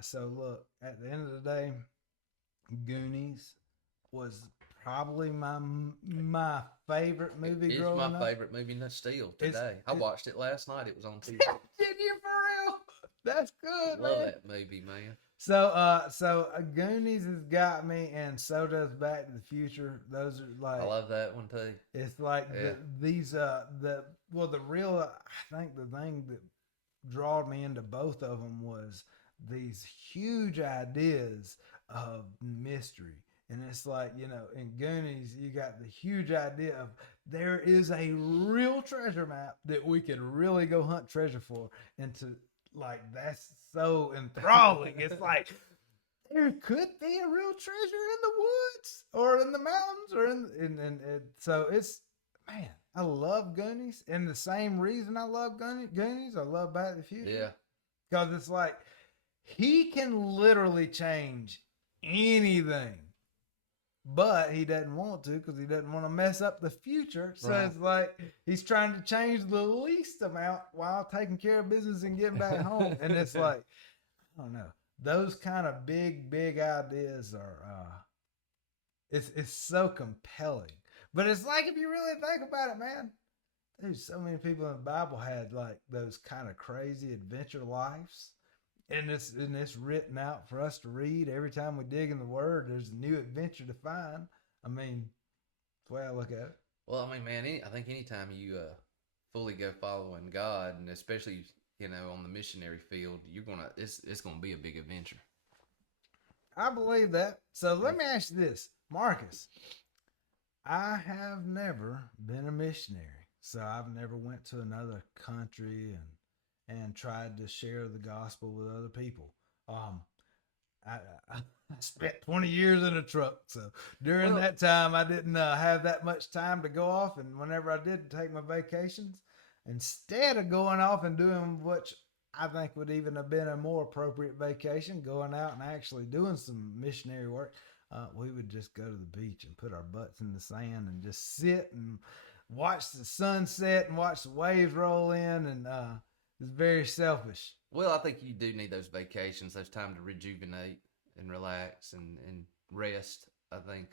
So look, at the end of the day, Goonies was probably my favorite movie It's my growing up. favorite movie still It's today. I it. watched it last night. It was on TV. Did you for real? That's good, Love man. that movie, man. So Goonies has got me, and so does Back to the Future. Those are I like love that one too. it's like Yeah. the real I think the thing that drawed me into both of them was these huge ideas of mystery. And it's like, in Goonies, you got the huge idea of there is a real treasure map that we could really go hunt treasure for. And to, like, that's so enthralling. It's like, there could be a real treasure in the woods or in the mountains or so it's, man, I love Goonies, and the same reason I love Goonies, I love Back to the Future, Yeah. because it's like he can literally change anything, but he doesn't want to because he doesn't want to mess up the future. So Right. it's like he's trying to change the least amount while taking care of business and getting back home. And it's like, I don't know, those kind of big ideas are it's so compelling. But it's like, if you really think about it, man, there's so many people in the Bible had like those kind of crazy adventure lives. And it's written out for us to read. Every time we dig in the word, there's a new adventure to find. I mean, that's the way I look at it. Well, I mean, man, I think anytime you fully go following God, and especially on the missionary field, it's gonna be a big adventure. I believe that. So let me ask you this, Marcus. I have never been a missionary, so I've never went to another country and tried to share the gospel with other people. Um, I spent 20 years in a truck, so during Well, that time, I didn't have that much time to go off. And whenever I did take my vacations, instead of going off and doing what I think would even have been a more appropriate vacation, going out and actually doing some missionary work, we would just go to the beach and put our butts in the sand and just sit and watch the sunset and watch the waves roll in. And it's very selfish. well, I think you do need those vacations, those time to rejuvenate and relax and rest. I think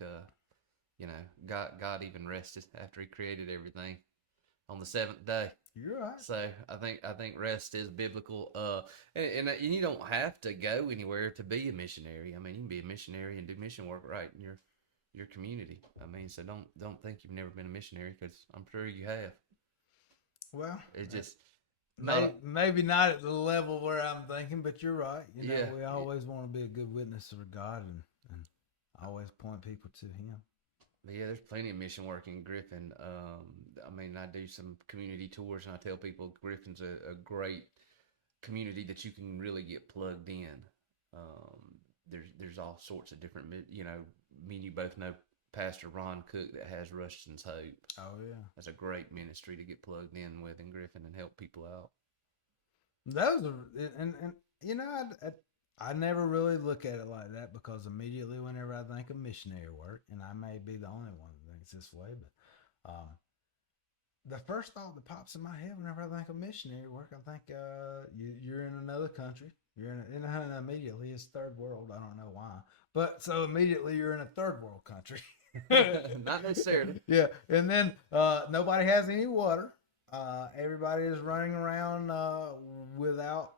God even rested after He created everything on the seventh day. You're right. So I think rest is biblical. And you don't have to go anywhere to be a missionary. I mean, you can be a missionary and do mission work right in your community. I mean, so don't think you've never been a missionary, because I'm sure you have. Well, It's just maybe not at the level where I'm thinking, but you're right. Yeah. We always want to be a good witness for God, and always point people to Him. But yeah, there's plenty of mission work in Griffin. I mean, I do some community tours, and I tell people Griffin's a great community that you can really get plugged in. There's all sorts of different, me and you both know Pastor Ron Cook that has Rushton's Hope. Oh yeah, That's a great ministry to get plugged in with in Griffin and help people out. those are and I never really look at it like that, because immediately whenever I think of missionary work, and I may be the only one that thinks this way, but the first thought that pops in my head whenever I think of missionary work, I think you're in another country. You're in immediately it's third world. I don't know why, but so immediately you're in a third world country. Not necessarily. Yeah, and then nobody has any water. Everybody is running around without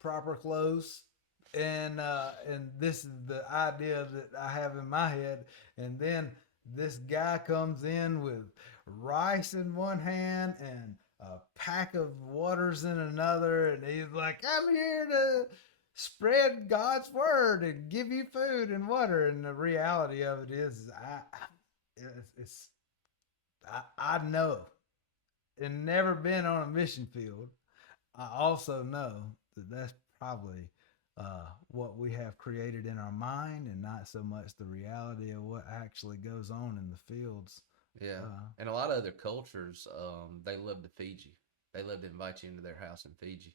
proper clothes, and this is the idea that I have in my head. And then this guy comes in with rice in one hand and a pack of waters in another, and he's like, "I'm here to spread God's word and give you food and water." And the reality of it is, I know, and never been on a mission field. I also know that that's probably what we have created in our mind, and not so much the reality of what actually goes on in the fields. Yeah, and a lot of other cultures, they love to feed you. They love to invite you into their house and feed you.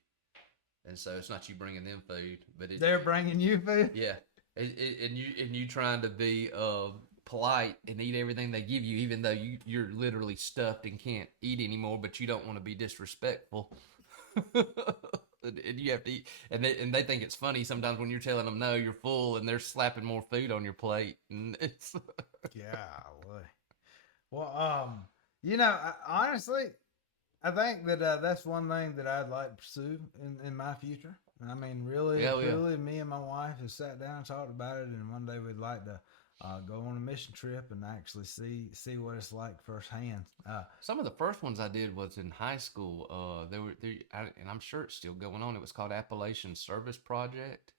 And so it's not you bringing them food, but they're bringing you food. Yeah, and you trying to be polite and eat everything they give you, even though you're literally stuffed and can't eat anymore, but you don't want to be disrespectful. and you have to eat, and they think it's funny sometimes when you're telling them no, you're full, and they're slapping more food on your plate, and it's Golly. Well, honestly, I think that that's one thing that I'd like to pursue in my future. I mean, really and yeah, yeah. truly, me and my wife have sat down and talked about it, and one day we'd like to go on a mission trip and actually see what it's like firsthand. Some of the first ones I did was in high school. And I'm sure it's still going on. It was called Appalachian Service Project,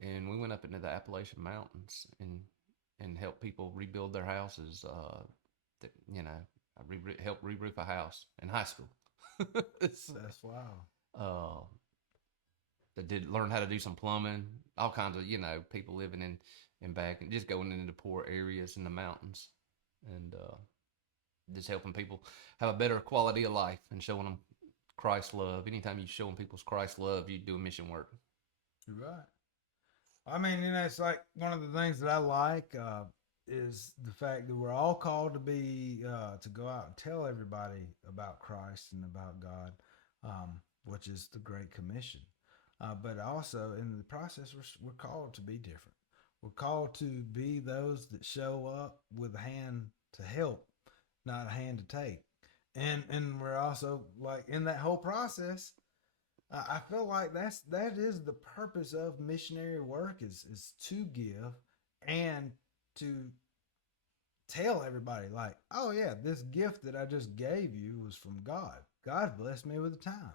and we went up into the Appalachian Mountains and helped people rebuild their houses. You know, help re-roof a house in high school. That's wow. uh, that did learn how to do some plumbing, all kinds of people living in back and just going into poor areas in the mountains, and just helping people have a better quality of life and showing them Christ's love. Anytime you showing people's Christ's love, you do mission work. You're right. I mean, it's like one of the things that I like is the fact that we're all called to be to go out and tell everybody about Christ and about God, which is the Great Commission. But also in the process, we're called to be different. We're called to be those that show up with a hand to help, not a hand to take. And we're also like in that whole process. I feel like that is the purpose of missionary work is to give and to tell everybody like, oh yeah, this gift that I just gave you was from God. God blessed me with the time.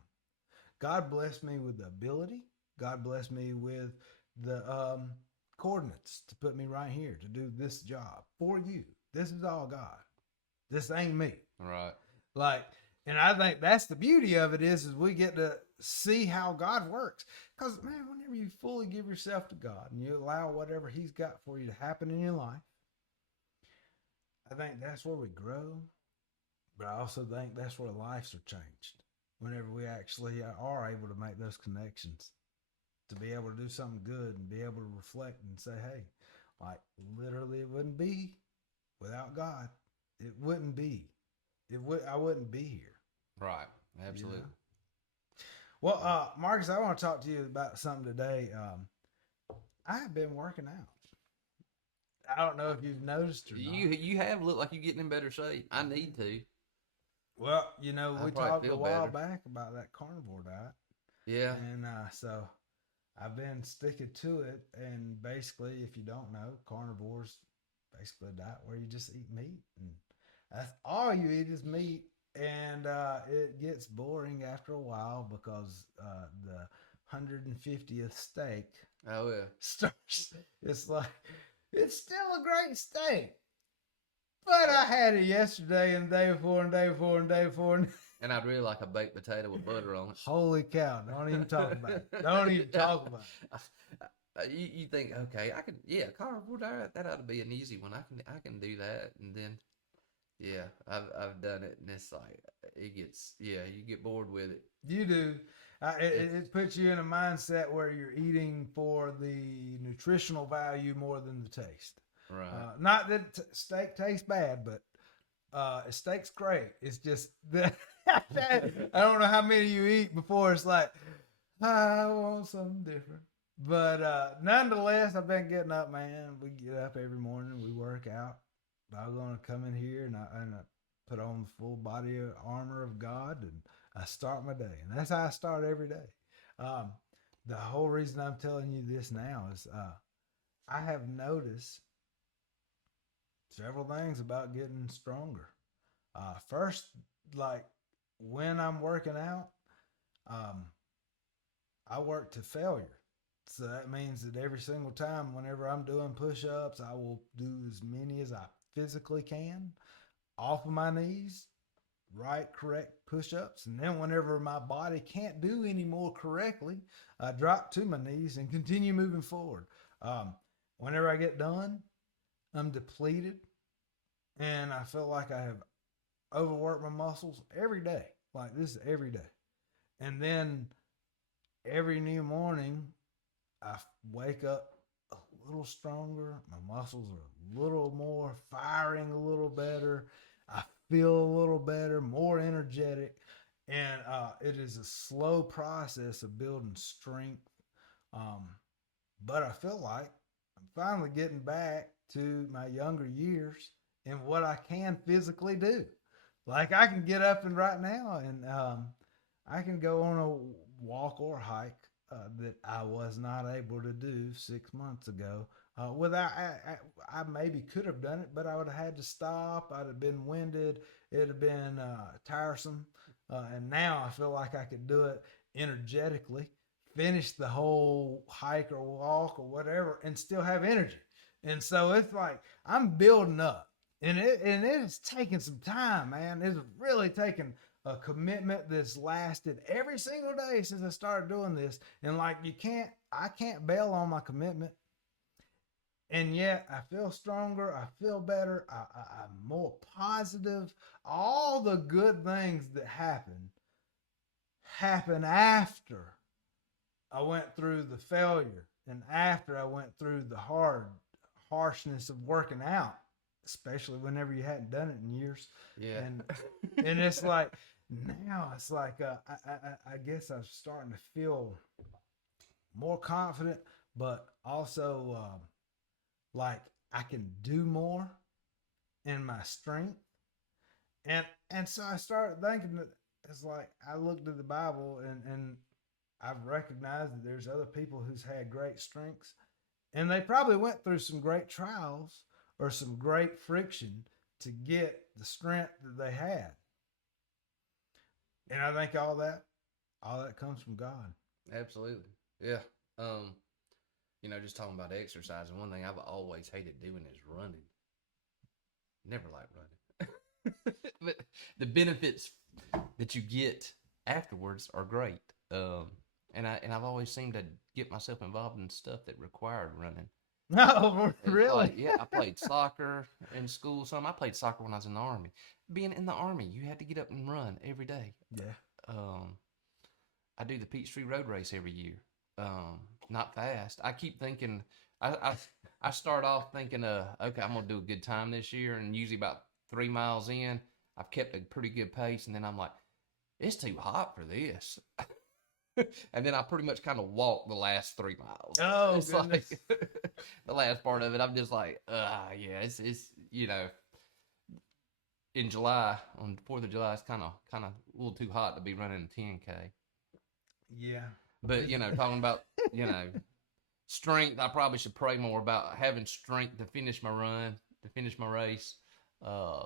God blessed me with the ability. God blessed me with the coordinates to put me right here to do this job for you. This is all God. This ain't me. Right. Like, and I think that's the beauty of it is we get to see how God works. Because, man, whenever you fully give yourself to God and you allow whatever He's got for you to happen in your life, I think that's where we grow. But I also think that's where lives are changed. Whenever we actually are able to make those connections, to be able to do something good and be able to reflect and say, hey, like literally it wouldn't be without God. It wouldn't be. I wouldn't be here. Right. Absolutely. You know? Well, Marcus, I want to talk to you about something today. I have been working out. I don't know if you've noticed or not. You have looked like you're getting in better shape. I need to. Well, we talked a while better. back about that carnivore diet. Yeah. And so I've been sticking to it. And basically, if you don't know, carnivore's basically a diet where you just eat meat. And that's all you eat is meat. And it gets boring after a while because the 150th steak starts. It's like, it's still a great steak. But I had it yesterday and the day before and the day before and the day before. And I'd really like a baked potato with butter on it. Holy cow. Don't even talk about it. Don't even talk about it. You think, okay, I could, carnivore diet, that ought to be an easy one. I can do that. And then, I've done it, and it's like, you get bored with it. You do. It puts you in a mindset where you're eating for the nutritional value more than the taste. Right. Not that steak tastes bad, but steak's great. It's just that I don't know how many you eat before it's like, I want something different. But nonetheless, I've been getting up, man. We get up every morning. We work out. I'm going to come in here and I put on the full body armor of God and I start my day. And that's how I start every day. The whole reason I'm telling you this now is I have noticed several things about getting stronger. First, like when I'm working out, I work to failure. So that means that every single time, whenever I'm doing push-ups, I will do as many as I physically can off of my knees, right, correct push-ups. And then whenever my body can't do any more correctly, I drop to my knees and continue moving forward. Whenever I get done, I'm depleted and I feel like I have overworked my muscles every day. Like this is every day. And then every new morning, I wake up a little stronger. My muscles are a little more firing a little better. I feel a little better, more energetic. and it is a slow process of building strength. Um, but I feel like I'm finally getting back to my younger years and what I can physically do. Like I can get up and right now, and I can go on a walk or hike that I was not able to do 6 months ago. Without I maybe could have done it, but I would have had to stop. I'd have been winded. It'd have been tiresome. And now I feel like I could do it energetically, finish the whole hike or walk or whatever, and still have energy. And so it's like I'm building up, and it's taking some time, man. It's really taken a commitment that's lasted every single day since I started doing this. And like I can't bail on my commitment. And yet I feel stronger. I feel better. I'm more positive. All the good things that happen after I went through the failure and after I went through the harshness of working out, especially whenever you hadn't done it in years. Yeah. And it's like now it's like I guess I'm starting to feel more confident, but also like I can do more in my strength. And so I started thinking that it's like I looked at the Bible, and I've recognized that there's other people who's had great strengths, and they probably went through some great trials or some great friction to get the strength that they had. And I think all that comes from God. Absolutely. Yeah. Um, just talking about exercise, and one thing I've always hated doing is running. Never liked running. But the benefits that you get afterwards are great. And I've always seemed to get myself involved in stuff that required running. No, It's really? like, yeah, I played soccer in school. I played soccer when I was in the army. Being in the army, you had to get up and run every day. Yeah. Um, I do the Peachtree Road Race every year. Not fast. I keep thinking. I I, I start off thinking, okay, I'm gonna do a good time this year, and usually about 3 miles in, I've kept a pretty good pace, and then I'm like, it's too hot for this. And then I pretty much kind of walk the last 3 miles. Oh It's goodness. like the last part of it. I'm just like, yeah, it's in July on 4th of July, it's kind of a little too hot to be running a 10K. Yeah. But talking about you know strength, I probably should pray more about having strength to finish my run, to finish my race. Uh,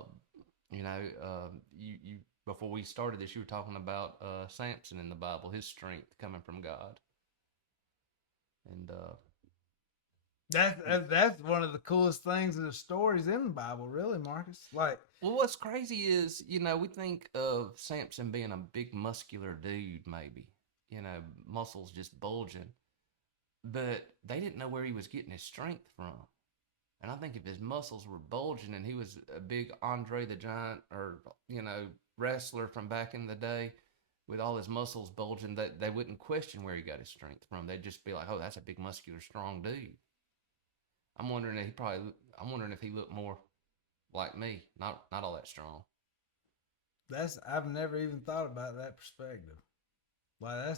you before we started this, you were talking about Samson in the Bible, his strength coming from God, and That's one of the coolest things of the stories in the Bible, really, Marcus. Like, well, what's crazy is we think of Samson being a big muscular dude, maybe muscles just bulging, but they didn't know where he was getting his strength from. And I think if his muscles were bulging and he was a big Andre the Giant or wrestler from back in the day with all his muscles bulging, that they wouldn't question where he got his strength from. They'd just be like, "Oh, that's a big muscular strong dude." I'm wondering if he looked more like me, not all that strong. that's I've never even thought about that perspective. Like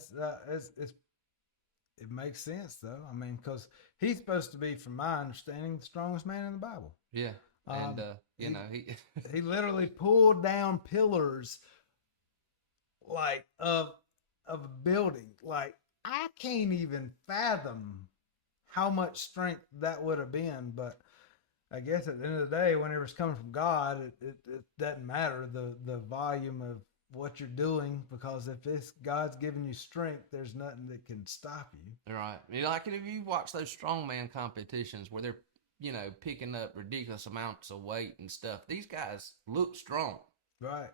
it makes sense though. I mean, because he's supposed to be, from my understanding, the strongest man in the Bible. Yeah, and He he he literally pulled down pillars like of a building. Like I can't even fathom how much strength that would have been. But I guess at the end of the day, whenever it's coming from God, it doesn't matter the volume of what you're doing, because if it's God's giving you strength, there's nothing that can stop you. right. Like if you watch those strongman competitions where they're picking up ridiculous amounts of weight and stuff, these guys look strong. Right.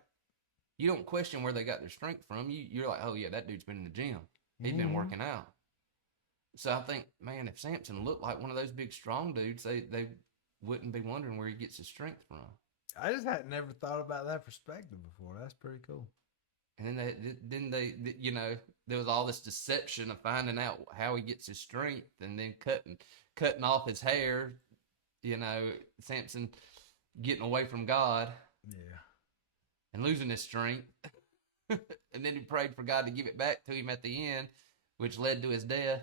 You don't question where they got their strength from. You're like, oh yeah, that dude's been in the gym. He's been Mm-hmm. working out. So I think, man, if Samson looked like one of those big strong dudes, they wouldn't be wondering where he gets his strength from. I just had never thought about that perspective before. That's pretty cool. And then they there was all this deception of finding out how he gets his strength, and then cutting off his hair. Samson getting away from God Yeah. and losing his strength. And then he prayed for God to give it back to him at the end, which led to his death.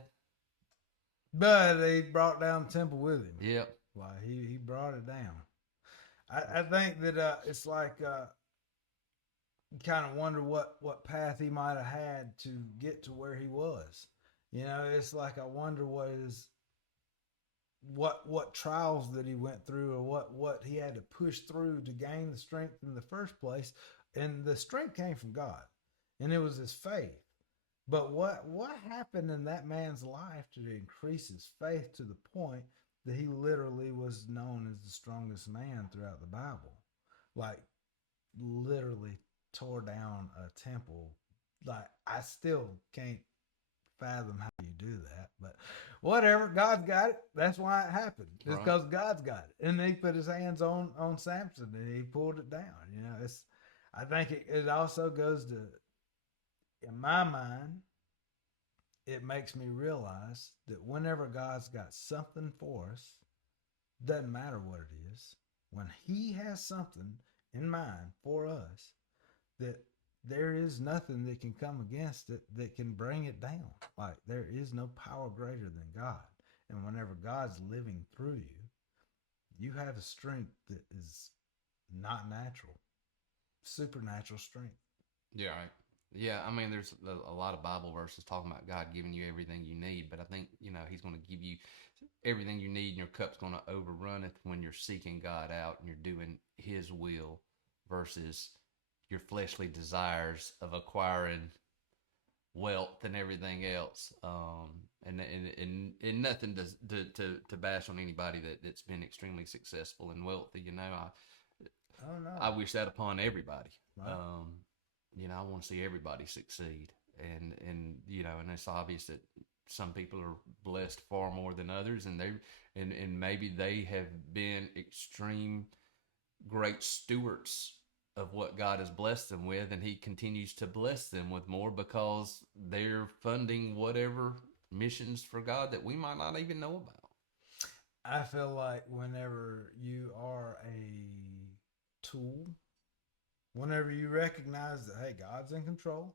But he brought down the temple with him. Yep. Like he brought it down. I think that it's like you kind of wonder what path he might have had to get to where he was. You know, it's like I wonder what trials that he went through, or what he had to push through to gain the strength in the first place. And the strength came from God, and it was his faith. But what happened in that man's life to increase his faith to the point that he literally was known as the strongest man throughout the Bible? Like, literally tore down a temple. Like, I still can't fathom how you do that, but whatever. God's got it. That's why it happened. It's because God's got it, and he put his hands on Samson and he pulled it down. You know, it's. I think it also goes to, in my mind, it makes me realize that whenever God's got something for us, doesn't matter what it is. When He has something in mind for us, that there is nothing that can come against it that can bring it down. Like, there is no power greater than God. And whenever God's living through you, you have a strength that is not natural, supernatural strength. Yeah, right. Yeah, I mean, there's a lot of Bible verses talking about God giving you everything you need, but I think, He's going to give you everything you need, and your cup's going to overrun it when you're seeking God out and you're doing His will versus your fleshly desires of acquiring wealth and everything else. And nothing to bash on anybody that's been extremely successful and wealthy. I wish that upon everybody. Right. I want to see everybody succeed, and it's obvious that some people are blessed far more than others, and maybe they have been extreme great stewards of what God has blessed them with, and He continues to bless them with more because they're funding whatever missions for God that we might not even know about. I feel like whenever you are a tool, whenever you recognize that, hey, God's in control,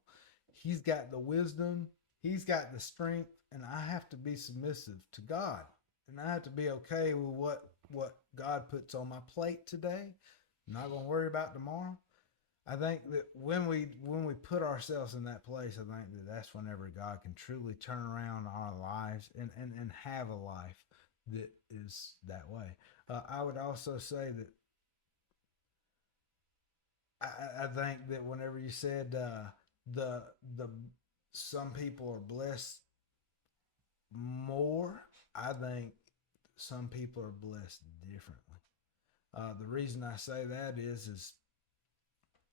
He's got the wisdom, He's got the strength, and I have to be submissive to God, and I have to be okay with what God puts on my plate today. I'm not going to worry about tomorrow. I think that when we put ourselves in that place, I think that that's whenever God can truly turn around our lives and have a life that is that way. I would also say that I think that whenever you said the some people are blessed more, I think some people are blessed differently. The reason I say that is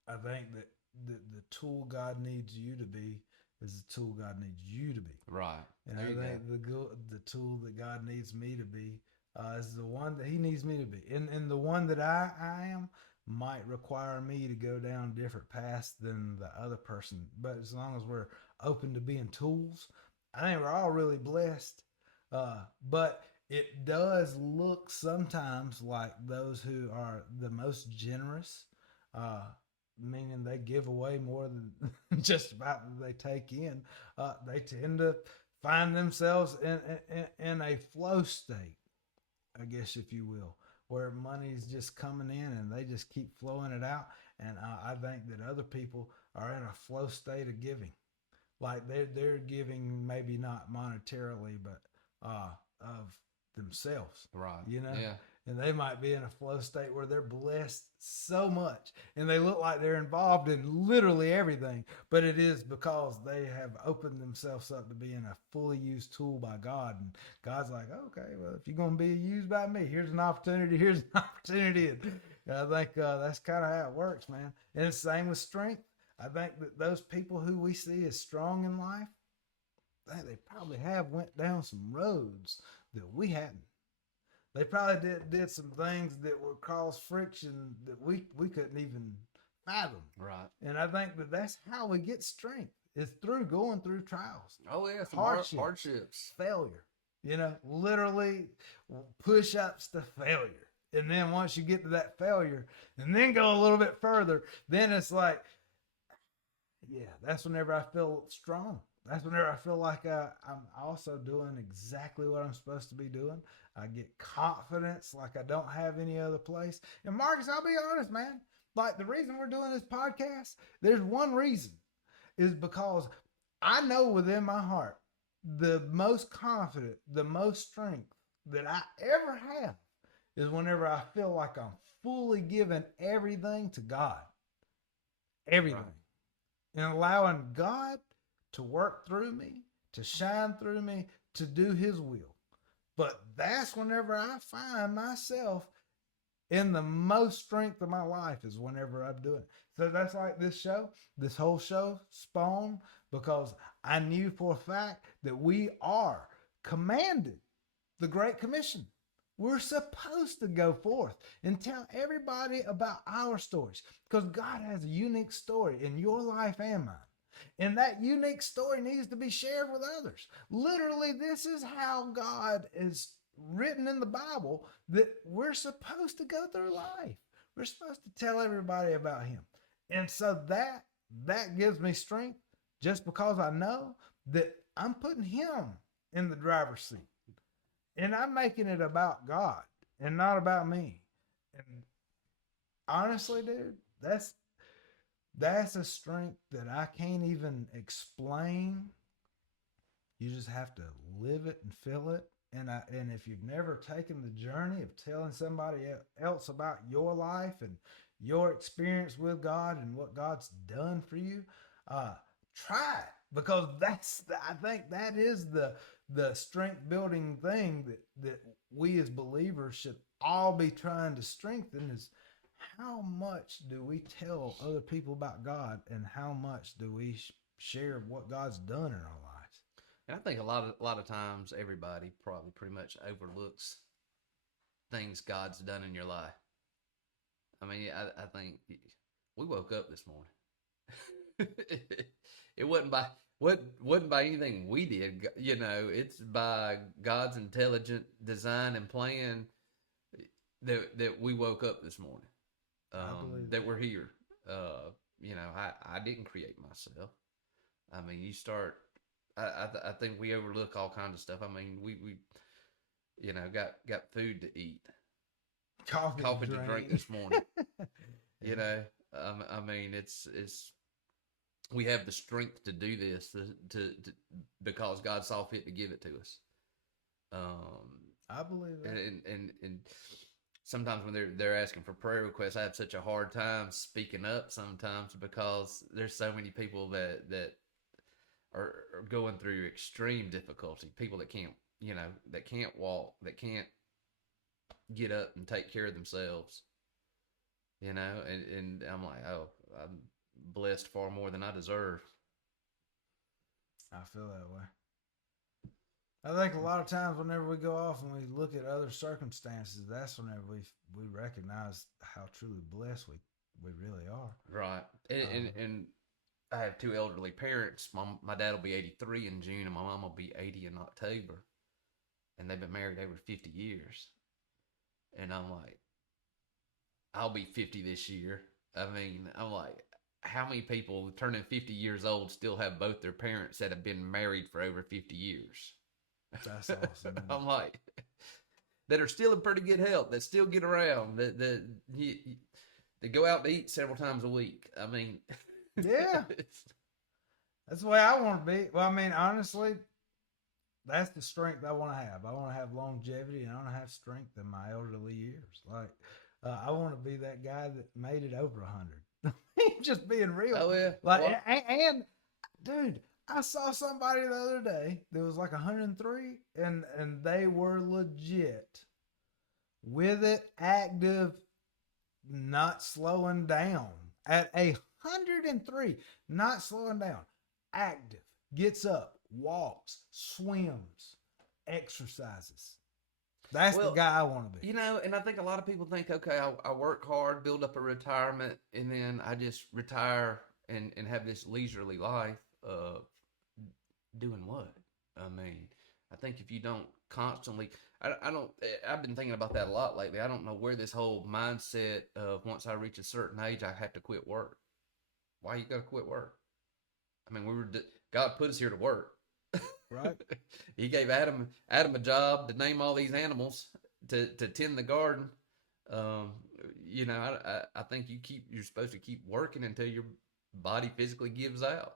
I think that the tool God needs you to be is the tool God needs you to be. Right. And I think the tool that God needs me to be is the one that He needs me to be. And the one that I am might require me to go down different paths than the other person. But as long as we're open to being tools, I think we're all really blessed. But it does look sometimes like those who are the most generous, meaning they give away more than just about they take in, they tend to find themselves in a flow state, I guess, if you will, where money's just coming in and they just keep flowing it out. And I think that other people are in a flow state of giving, like they're giving, maybe not monetarily, but of themselves, right? Yeah. And they might be in a flow state where they're blessed so much and they look like they're involved in literally everything, but it is because they have opened themselves up to being a fully used tool by God. And God's like, okay, well, if you're going to be used by me, here's an opportunity. Here's an opportunity. And I think that's kind of how it works, man. And it's the same with strength. I think that those people who we see as strong in life, they probably have went down some roads that we hadn't. They probably did some things that would cause friction that we couldn't even fathom. Right. And I think that that's how we get strength. It's through going through trials. Oh, yeah. Some hardships. Failure. Literally push-ups to failure. And then once you get to that failure and then go a little bit further, then it's like, Yeah, that's whenever I feel strong. That's whenever I feel like I'm also doing exactly what I'm supposed to be doing. I get confidence like I don't have any other place. And Marcus, I'll be honest, man. Like the reason we're doing this podcast, there's one reason, is because I know within my heart the most confident, the most strength that I ever have is whenever I feel like I'm fully giving everything to God. Everything. Right. And allowing God to work through me, to shine through me, to do his will. But that's whenever I find myself in the most strength of my life is whenever I'm doing it. So that's like this show, this whole show spawned because I knew for a fact that we are commanded the Great Commission. We're supposed to go forth and tell everybody about our stories because God has a unique story in your life and mine. And that unique story needs to be shared with others. Literally, this is how God is written in the Bible that we're supposed to go through life. We're supposed to tell everybody about him. And so that gives me strength just because I know that I'm putting him in the driver's seat. And I'm making it about God and not about me. And honestly, dude, that's a strength that I can't even explain. You just have to live it and feel it. And if you've never taken the journey of telling somebody else about your life and your experience with God and what God's done for you, try it because I think that is the strength building thing that we as believers should all be trying to strengthen is how much do we tell other people about God and how much do we share what God's done in our lives? And I think a lot of times everybody probably pretty much overlooks things God's done in your life. I mean, I think we woke up this morning. It wasn't by wasn't by anything we did. You know, it's by God's intelligent design and plan that we woke up this morning. I believe That that. we're here. You know, I didn't create myself. I mean, you start. I think we overlook all kinds of stuff. I mean, we you know got food to eat, Coffee coffee to to drink drink. this morning. You Yeah. know, I mean, it's we have the strength to do this to because God saw fit to give it to us. Um, I believe that. and sometimes when they're asking for prayer requests, I have such a hard time speaking up sometimes because there's so many people that are going through extreme difficulty. People that can't that can't walk, that can't get up and take care of themselves. And I'm like, oh, I'm blessed far more than I deserve. I feel that way. I think a lot of times whenever we go off and we look at other circumstances, that's whenever we recognize how truly blessed we really are. Right. And I have two elderly parents. My dad will be 83 in June, and my mom will be 80 in October. And they've been married over 50 years. And I'm like, I'll be 50 this year. I mean, I'm like, how many people turning 50 years old still have both their parents that have been married for over 50 years? That's awesome, man. I'm like, that are still in pretty good health, that still get around, that go out to eat several times a week. I mean, Yeah, that's the way I want to be. Well, I mean, honestly, that's the strength I want to have. I want to have longevity and I want to have strength in my elderly years. Like, I want to be that guy that made it over 100. Just being real. oh yeah, Like, well, and dude, I saw somebody the other day that was like 103 and they were legit with it, active, not slowing down at 103, not slowing down, active, gets up, walks, swims, exercises. That's the well, guy I want to be. and I think a lot of people think, okay, I work hard, build up a retirement, and then I just retire and have this leisurely life. Doing what? I mean, I think if you don't constantly, I don't, I've been thinking about that a lot lately. I don't know where this whole mindset of once I reach a certain age, I have to quit work. Why you got to quit work? I mean, God put us here to work. Right. He gave Adam a job to name all these animals to tend the garden. Um, you know, I think you're supposed to keep working until your body physically gives out.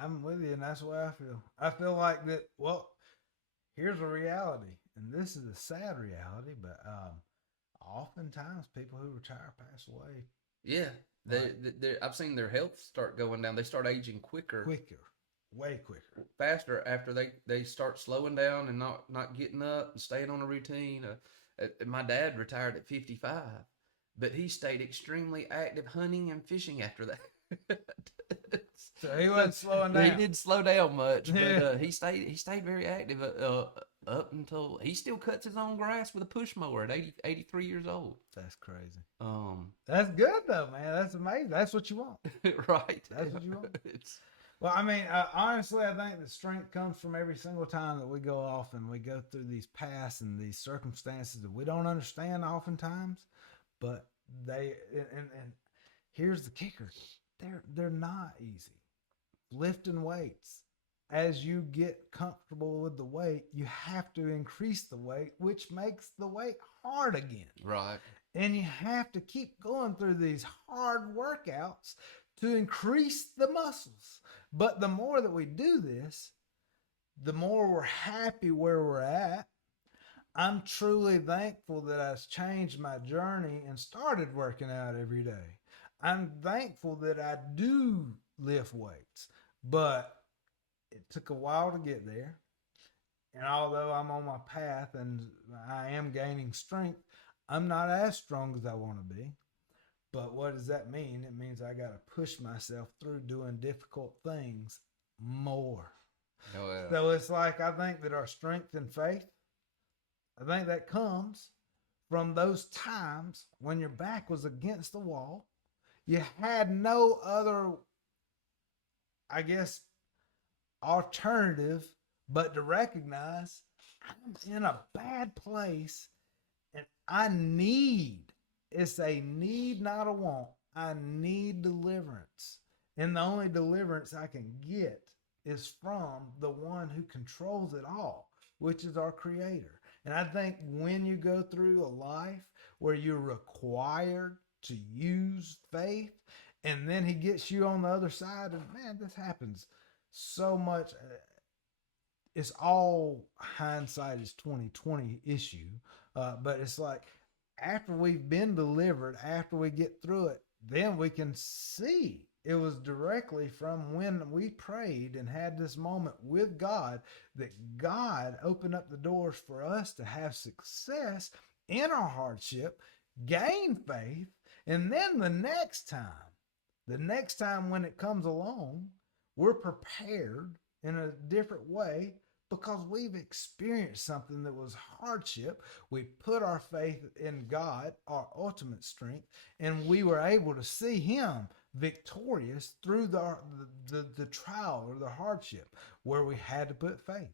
I'm with you, and that's the way I feel. I feel like that. Well, here's a reality, and this is a sad reality, but oftentimes people who retire pass away Yeah, like I've seen their health start going down. They start aging quicker, quicker, way quicker. faster after they start slowing down and not getting up and staying on a routine. My dad retired at 55, but he stayed extremely active hunting and fishing after that. So he wasn't slowing He down. didn't slow down much, but Yeah. he stayed very active up until he still cuts his own grass with a push mower at 83 years old. That's crazy. Um, That's good though, man. That's amazing. That's what you want. right. That's what you want. It's Well, I mean, honestly, I think the strength comes from every single time that we go off and we go through these paths and these circumstances that we don't understand oftentimes, but they and here's the kicker: they're not easy. Lifting weights, as you get comfortable with the weight, you have to increase the weight, which makes the weight hard again. right. And you have to keep going through these hard workouts to increase the muscles. But the more that we do this, the more we're happy where we're at. I'm truly thankful that I've changed my journey and started working out every day. I'm thankful that I do lift weights, but it took a while to get there. And although I'm on my path and I am gaining strength, I'm not as strong as I want to be. But what does that mean? It means I got to push myself through doing difficult things more. Oh, yeah. So it's like I think that our strength and faith, I think that comes from those times when your back was against the wall. You had no other, I guess, alternative but to recognize I'm in a bad place and I need, it's a need, not a want. I need deliverance. And the only deliverance I can get is from the one who controls it all, which is our Creator. And I think when you go through a life where you're required to use faith, and then He gets you on the other side, and man, this happens so much. It's all hindsight is 2020 issue, but it's like after we've been delivered, after we get through it, then we can see it was directly from when we prayed and had this moment with God that God opened up the doors for us to have success in our hardship, gain faith, and then the next time when it comes along, we're prepared in a different way because we've experienced something that was hardship. We put our faith in God, our ultimate strength, and we were able to see Him victorious through the trial or the hardship where we had to put faith.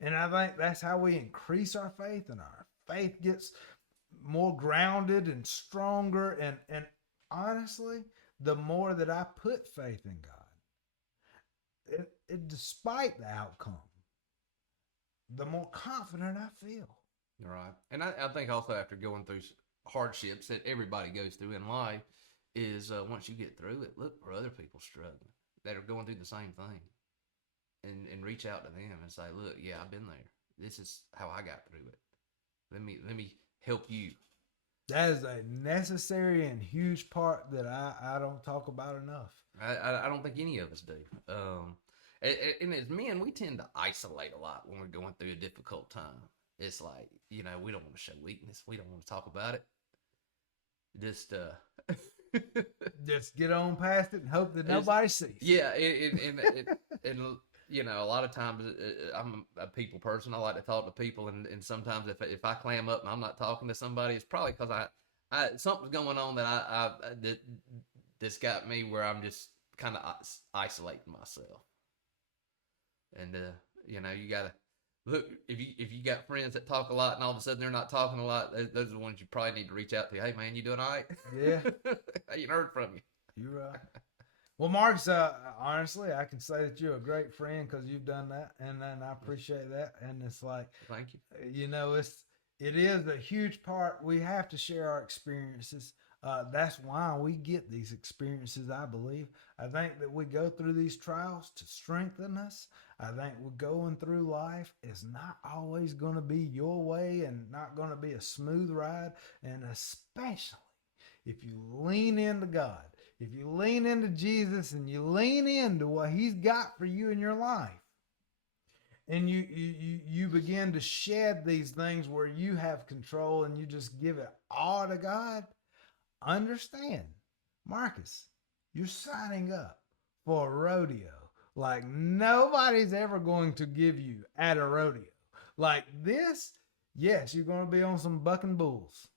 And I think that's how we increase our faith, and our faith gets more grounded and stronger. And honestly, the more that I put faith in God, despite the outcome, the more confident I feel. Right. And I think also after going through hardships that everybody goes through in life is once you get through it, look for other people struggling that are going through the same thing and reach out to them and say, look, yeah, I've been there. This is how I got through it. Let me help you. That is a necessary and huge part that I don't talk about enough. I don't think any of us do. And as men, we tend to isolate a lot when we're going through a difficult time. It's like, we don't want to show weakness. We don't want to talk about it. Just just get on past it and hope that nobody sees. Yeah, and a lot of times I'm a people person. I like to talk to people, and sometimes if I clam up and I'm not talking to somebody, it's probably because I something's going on that that's got me where I'm just kind of isolating myself. And you gotta look if you got friends that talk a lot and all of a sudden they're not talking a lot. Those are the ones you probably need to reach out to. Hey man, you doing all right? Yeah. I ain't heard from you. You're right. Well, Marcus, honestly, I can say that you're a great friend because you've done that, and I appreciate that. And it's like, Thank you. it is a huge part. We have to share our experiences. That's why we get these experiences. I believe. I think that we go through these trials to strengthen us. I think we're going through life is not always going to be your way and not going to be a smooth ride, and especially if you lean into God, if you lean into Jesus and you lean into what He's got for you in your life, and you begin to shed these things where you have control and you just give it all to God, understand, Marcus, you're signing up for a rodeo like nobody's ever going to give you at a rodeo. Like this, yes, you're going to be on some bucking bulls,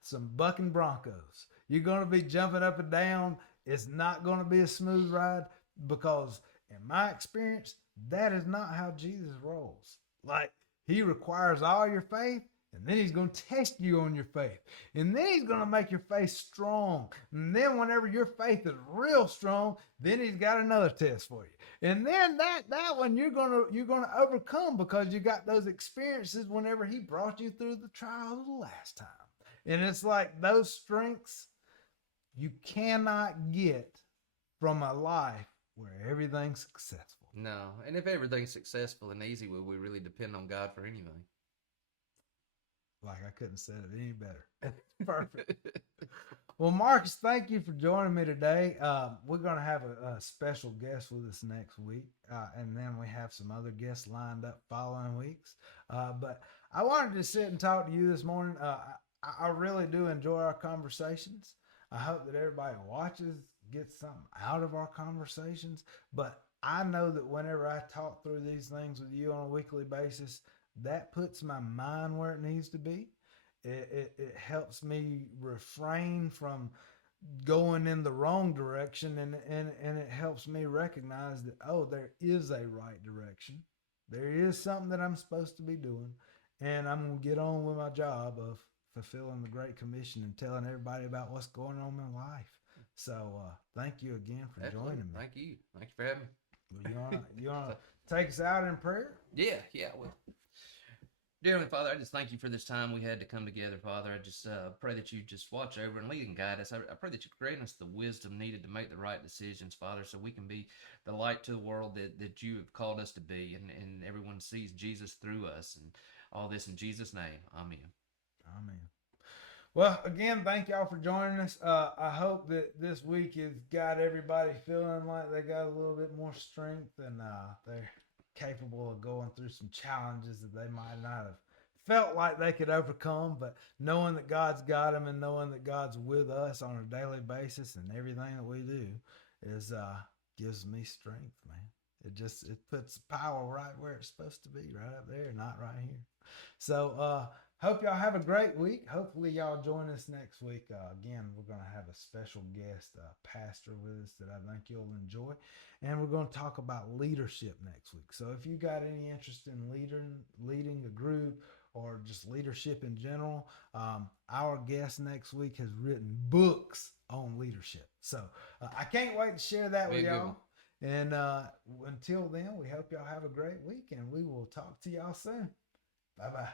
some bucking broncos. You're going to be jumping up and down. It's not going to be a smooth ride because, in my experience, that is not how Jesus rolls. Like, He requires all your faith, and then He's going to test you on your faith. And then He's going to make your faith strong. And then whenever your faith is real strong, then He's got another test for you. And then that one you're gonna overcome because you got those experiences whenever He brought you through the trials the last time. And it's like those strengths you cannot get from a life where everything's successful. No, and if everything's successful and easy, will we really depend on God for anything? Like I couldn't say it any better. Perfect. Well, Marcus, thank you for joining me today. We're going to have a special guest with us next week, and then we have some other guests lined up following weeks. But I wanted to sit and talk to you this morning. I really do enjoy our conversations. I hope that everybody watches gets something out of our conversations. But I know that whenever I talk through these things with you on a weekly basis, that puts my mind where it needs to be. It helps me refrain from going in the wrong direction, and it helps me recognize that, oh, there is a right direction. There is something that I'm supposed to be doing, and I'm going to get on with my job of fulfilling the Great Commission and telling everybody about what's going on in my life. So thank you again for Absolutely. joining me. Thank you. Thank you for having me. Well, you wanna take us out in prayer? Yeah. Well, dear Heavenly Father, I just thank you for this time we had to come together, Father. I just pray that you just watch over and lead and guide us. I pray that you grant us the wisdom needed to make the right decisions, Father, so we can be the light to the world that you have called us to be, and everyone sees Jesus through us, and all this in Jesus' name. Amen. Amen. Well, again, thank y'all for joining us. I hope that this week has got everybody feeling like they got a little bit more strength and they're capable of going through some challenges that they might not have felt like they could overcome. But knowing that God's got them and knowing that God's with us on a daily basis and everything that we do is gives me strength, man. It puts power right where it's supposed to be, right up there, not right here. So hope y'all have a great week. Hopefully y'all join us next week. Again, we're going to have a special guest, pastor with us that I think you'll enjoy. And we're going to talk about leadership next week. So if you got any interest in leading a group or just leadership in general, our guest next week has written books on leadership. So I can't wait to share that with y'all. And until then, we hope y'all have a great week, and we will talk to y'all soon. Bye-bye.